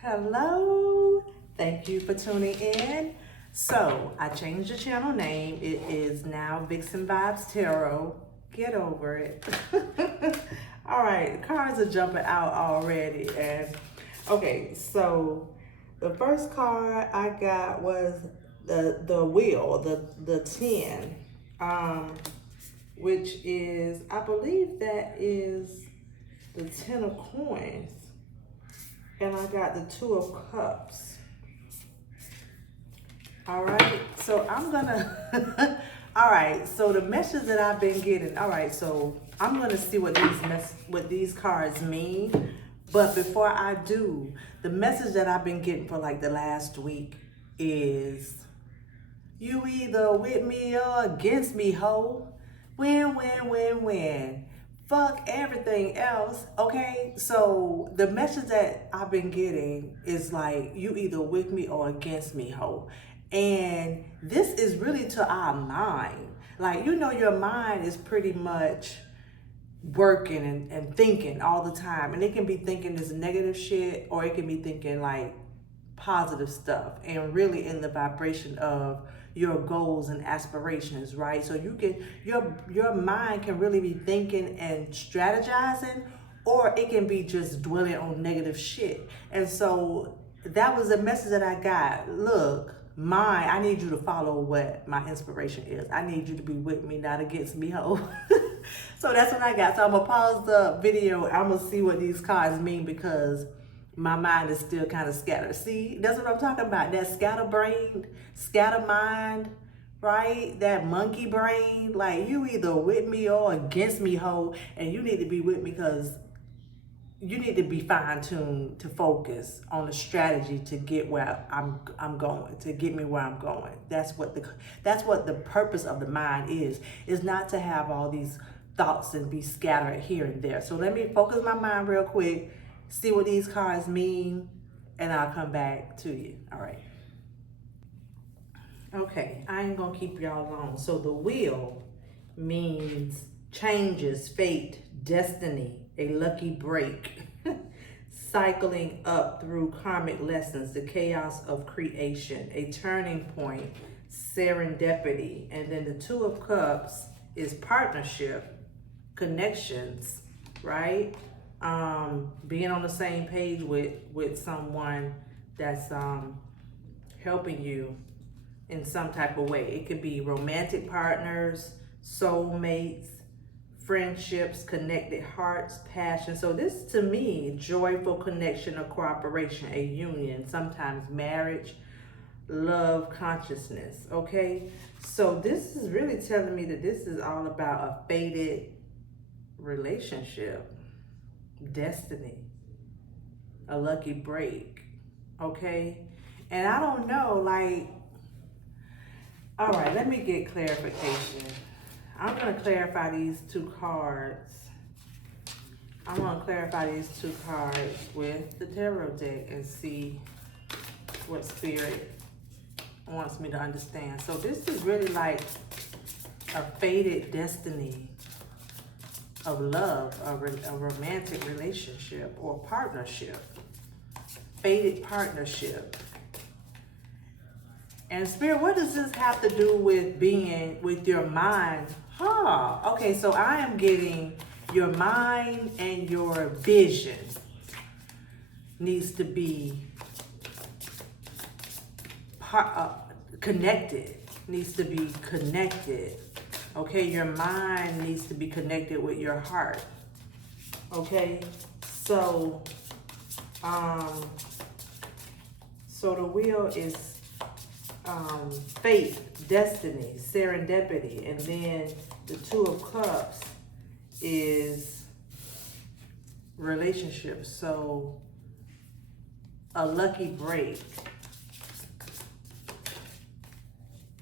Hello, thank you for tuning in. So, I changed the channel name. It is now Vixen Vibes Tarot. Get over it. All right, the cards are jumping out already. And okay, so the first card I got was the wheel, the 10, um, which is, I believe that is the 10 of coins. And I got the 2 of cups. All right, so I'm gonna, all right, so the message that I've been getting, all right, so I'm gonna see what these cards mean. But before I do, the message that I've been getting for like the last week is, you either with me or against me, ho. Win, win, win, win. Fuck everything else, okay? So the message that I've been getting is like, you either with me or against me, ho. And this is really to our mind. Like, you know, your mind is pretty much working and thinking all the time. And it can be thinking this negative shit, or it can be thinking like positive stuff, and really in the vibration of your goals and aspirations, right? So you can, your mind can really be thinking and strategizing, or it can be just dwelling on negative shit. And so that was the message that I got. Look, I need you to follow what my inspiration is. I need you to be with me, not against me, ho. So that's what I got. So I'm gonna pause the video. I'm gonna see what these cards mean, because my mind is still kind of scattered. See, that's what I'm talking about. That scatter mind, right? That monkey brain. Like, you either with me or against me, ho. And you need to be with me, because you need to be fine-tuned to focus on the strategy to get where I'm going, to get me where I'm going. That's what the purpose of the mind is not to have all these thoughts and be scattered here and there. So let me focus my mind real quick, see what these cards mean, and I'll come back to you. All right. Okay, I ain't gonna keep y'all long. So the wheel means changes, fate, destiny, a lucky break, cycling up through karmic lessons, the chaos of creation, a turning point, serendipity. And then the 2 of cups is partnership, connections, right? Being on the same page with someone that's helping you in some type of way. It could be romantic partners, soulmates, friendships, connected hearts, passion. So this, to me, joyful connection or cooperation, a union, sometimes marriage, love, consciousness, okay? So this is really telling me that this is all about a fated relationship, destiny, a lucky break, okay? And I don't know, like, all right, let me get clarification. I'm going to clarify these 2 cards. I'm going to clarify these 2 cards with the tarot deck and see what spirit wants me to understand. So this is really like a fated destiny of love, a romantic relationship or partnership, fated partnership. And Spirit, what does this have to do with being with your mind? Okay, so I am getting your mind and your vision needs to be connected, Okay, your mind needs to be connected with your heart. Okay, so, so the wheel is fate, destiny, serendipity, and then the 2 of cups is relationships. So a lucky break,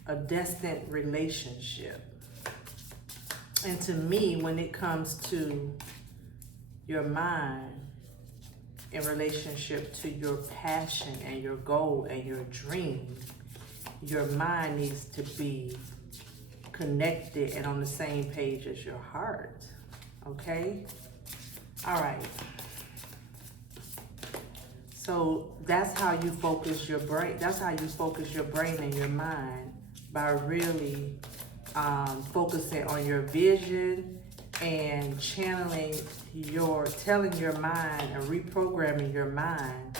a destined relationship. And to me, when it comes to your mind in relationship to your passion and your goal and your dream, your mind needs to be connected and on the same page as your heart, okay? All right. So that's how you focus your brain. That's how you focus your brain and your mind, by really focusing on your vision and telling your mind and reprogramming your mind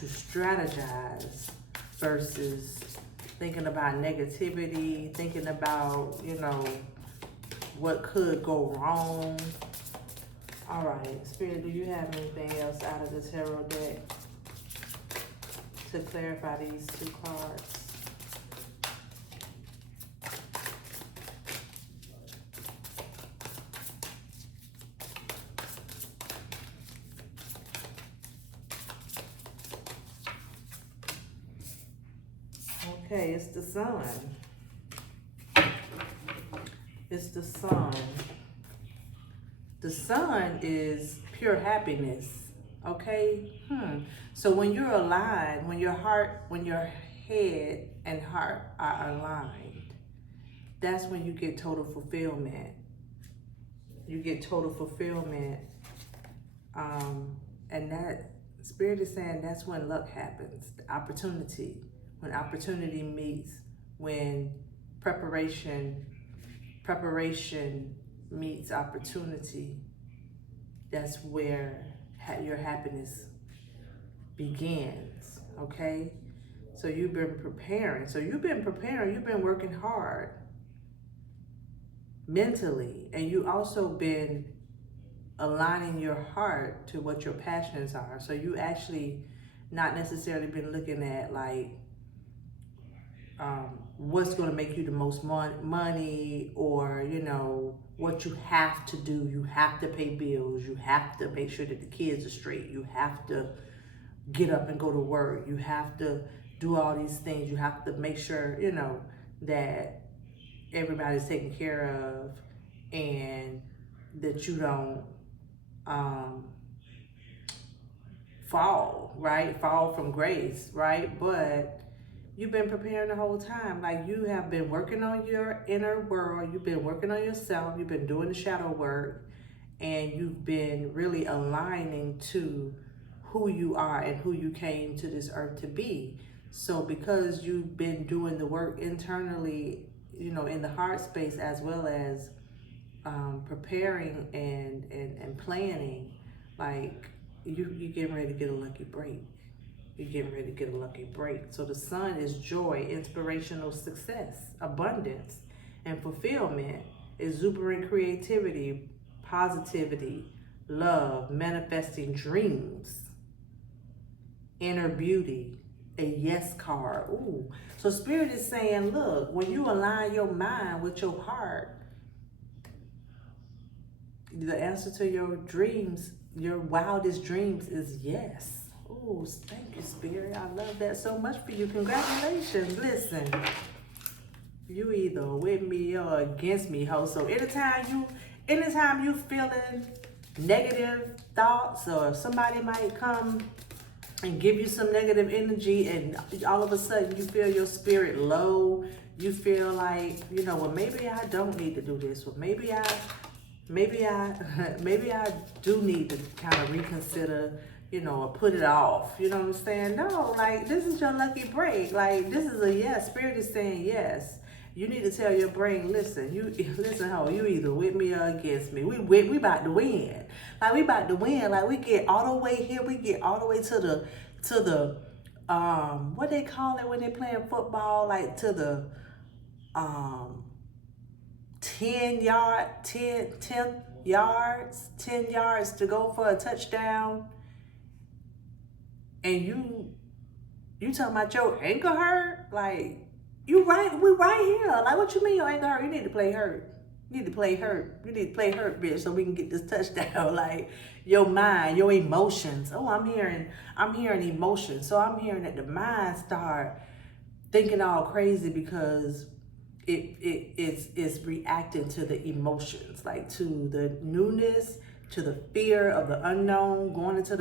to strategize versus thinking about negativity, thinking about, what could go wrong. All right, Spirit, do you have anything else out of the tarot deck to clarify these two cards? Okay, it's the Sun. It's the Sun. The Sun is pure happiness. Okay? So when you're aligned, when your head and heart are aligned, that's when you get total fulfillment. You get total fulfillment. And that Spirit is saying that's when luck happens. The opportunity. When opportunity meets, when preparation meets opportunity, that's where your happiness begins. Okay? So you've been preparing. You've been working hard mentally, and you also been aligning your heart to what your passions are. So you actually not necessarily been looking at like what's going to make you the most money, or what you have to do. You have to pay bills, you have to make sure that the kids are straight, you have to get up and go to work, you have to do all these things, you have to make sure that everybody's taken care of, and that you don't fall from grace, right? But you've been preparing the whole time. Like, you have been working on your inner world. You've been working on yourself. You've been doing the shadow work. And you've been really aligning to who you are and who you came to this earth to be. So because you've been doing the work internally, in the heart space, as well as preparing and planning, like, you're getting ready to get a lucky break. You're getting ready to get a lucky break. So the Sun is joy, inspirational success, abundance, and fulfillment, exuberant creativity, positivity, love, manifesting dreams, inner beauty, a yes card. Ooh. So Spirit is saying, look, when you align your mind with your heart, the answer to your dreams, your wildest dreams, is yes. Oh, thank you, Spirit. I love that so much for you. Congratulations. Listen, you either with me or against me, ho. So anytime you feeling negative thoughts, or somebody might come and give you some negative energy, and all of a sudden you feel your spirit low, you feel like, well, maybe I don't need to do this, or maybe I do need to kind of reconsider, or put it off. You know what I'm saying? No, like, this is your lucky break. Like, this is a yes. Spirit is saying yes. You need to tell your brain, listen, ho, you either with me or against me. We about to win. Like, we about to win. Like, we get all the way here. We get all the way to the what they call it when they playing football, like to the 10 yards to go for a touchdown. And you talking about your ankle hurt? Like, we right here. Like, what you mean your ankle hurt? You need to play hurt. You need to play hurt, bitch, so we can get this touchdown. Like, your mind, your emotions. Oh, I'm hearing emotions. So I'm hearing that the mind start thinking all crazy because it's reacting to the emotions, like to the newness, to the fear of the unknown, going into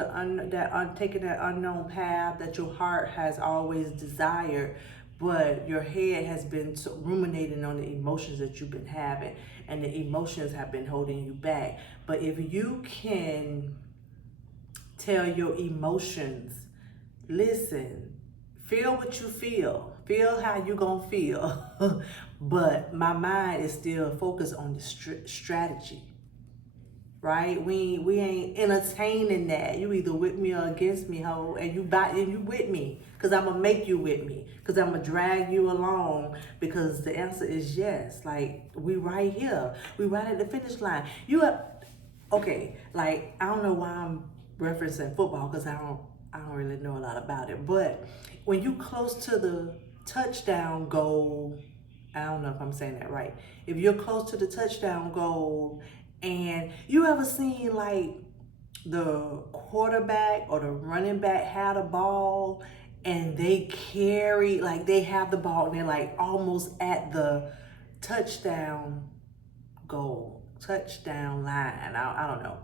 taking that unknown path that your heart has always desired, but your head has been ruminating on the emotions that you've been having, and the emotions have been holding you back. But if you can tell your emotions listen, feel what you feel. Feel how you gonna feel. But my mind is still focused on the strategy. Right? We ain't entertaining that. You either with me or against me, ho, and you with me, cause I'm gonna make you with me, cause I'm gonna drag you along, because the answer is yes. Like, we right here, we right at the finish line. Okay? Like, I don't know why I'm referencing football, cause I don't really know a lot about it, but when you close to the touchdown goal, I don't know if I'm saying that right. If you're close to the touchdown goal, and you ever seen like the quarterback or the running back had a ball and they carry, like they have the ball and they're like almost at the touchdown goal, touchdown line. I don't know.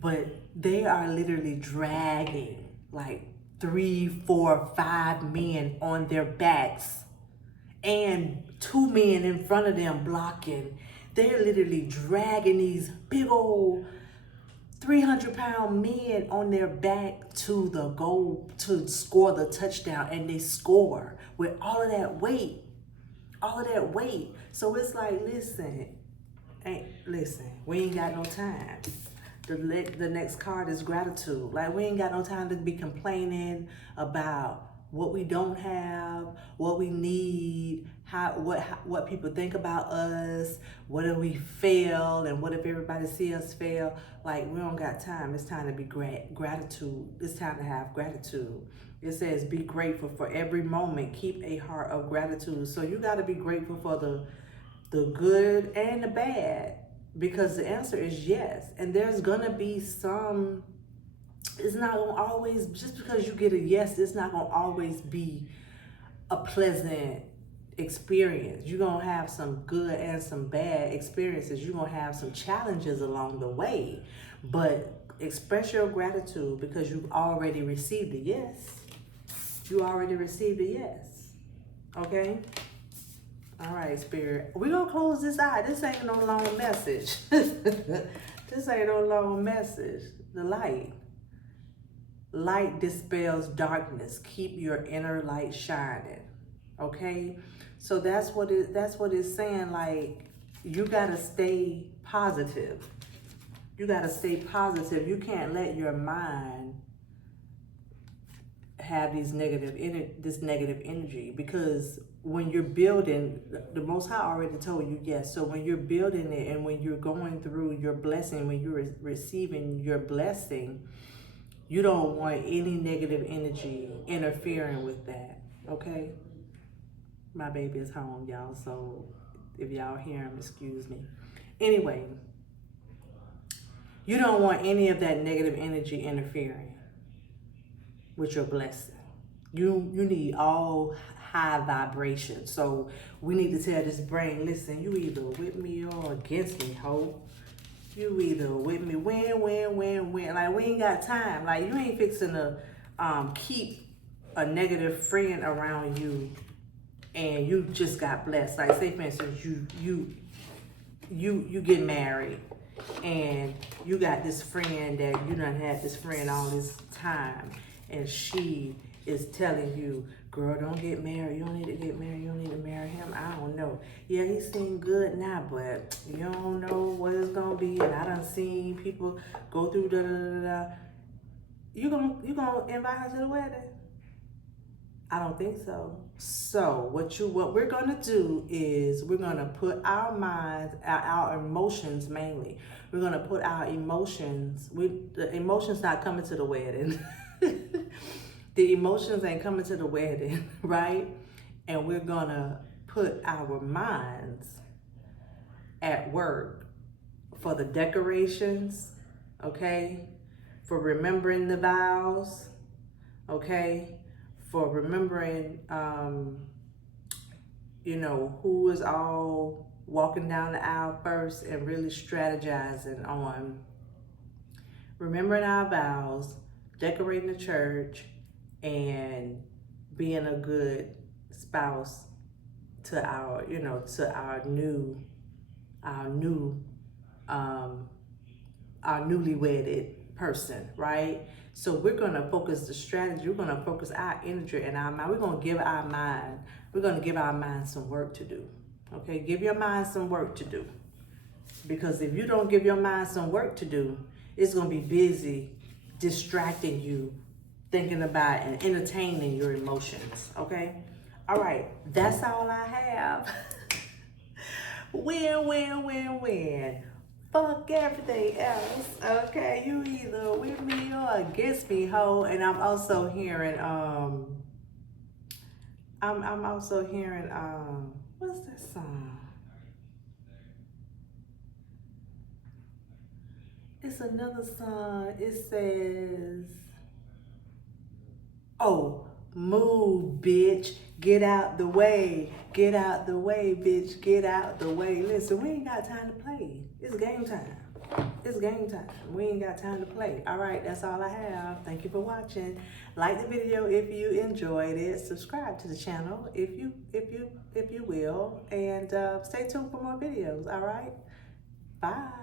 But they are literally dragging like 3, 4, 5 men on their backs and 2 men in front of them blocking. They're literally dragging these big old 300-pound men on their back to the goal to score the touchdown, and they score with all of that weight. All of that weight. So it's like, listen, we ain't got no time. The next card is gratitude. Like, we ain't got no time to be complaining about what we don't have, what we need, what people think about us, what if we fail, and what if everybody see us fail. Like, we don't got time. It's time to be gratitude. It's time to have gratitude. It says, be grateful for every moment. Keep a heart of gratitude. So you got to be grateful for the good and the bad, because the answer is yes. And there's gonna be some, it's not gonna always, just because you get a yes, it's not gonna always be a pleasant experience. You're gonna have some good and some bad experiences. You're gonna have some challenges along the way, but express your gratitude, because you've already received a yes. You already received a yes. Okay? All right, Spirit. We're going to close this out. This ain't no long message. This ain't no long message. The light. Light dispels darkness. Keep your inner light shining. Okay? So that's what it's saying. Like, you got to stay positive. You got to stay positive. You can't let your mind have this negative energy, because when you're building, the Most High already told you yes. So when you're building it, and when you're going through your blessing, when you're receiving your blessing, you don't want any negative energy interfering with that. Okay? My baby is home, y'all, so if y'all hear him, excuse me. Anyway, you don't want any of that negative energy interfering with your blessing. You need all high vibration. So we need to tell this brain, listen, you either with me or against me, ho. You either with me, win. Like, we ain't got time. Like, you ain't fixing to keep a negative friend around you and you just got blessed. Like, say for instance, you get married and you got this friend that you done had this friend all this time, and she is telling you, girl, don't get married. You don't need to get married. You don't need to marry him. I don't know. Yeah, he seemed good now, but you don't know what it's gonna be. And I done seen people go through da. You gonna invite her to the wedding? I don't think so. So what we're gonna do is we're gonna put our minds, our emotions mainly. We're gonna put our emotions. The emotions not coming to the wedding. The emotions ain't coming to the wedding, right? And we're gonna put our minds at work for the decorations, okay? For remembering the vows, okay? For remembering, who is all walking down the aisle first, and really strategizing on remembering our vows, decorating the church, and being a good spouse to our newly wedded person, right? So we're gonna focus the strategy, we're gonna focus our energy and our mind. We're gonna give our mind some work to do. Okay, give your mind some work to do. Because if you don't give your mind some work to do, it's gonna be busy distracting you, thinking about and entertaining your emotions. Okay? All right, that's all I have. Win, win, win, win. Fuck everything else. Okay, you either with me or against me, ho. And I'm also hearing I'm also hearing what's that song? It's another song. It says, oh, move, bitch. Get out the way. Get out the way, bitch. Get out the way. Listen, we ain't got time to play. It's game time. It's game time. We ain't got time to play. All right, that's all I have. Thank you for watching. Like the video if you enjoyed it. Subscribe to the channel if you will, and stay tuned for more videos. All right. Bye.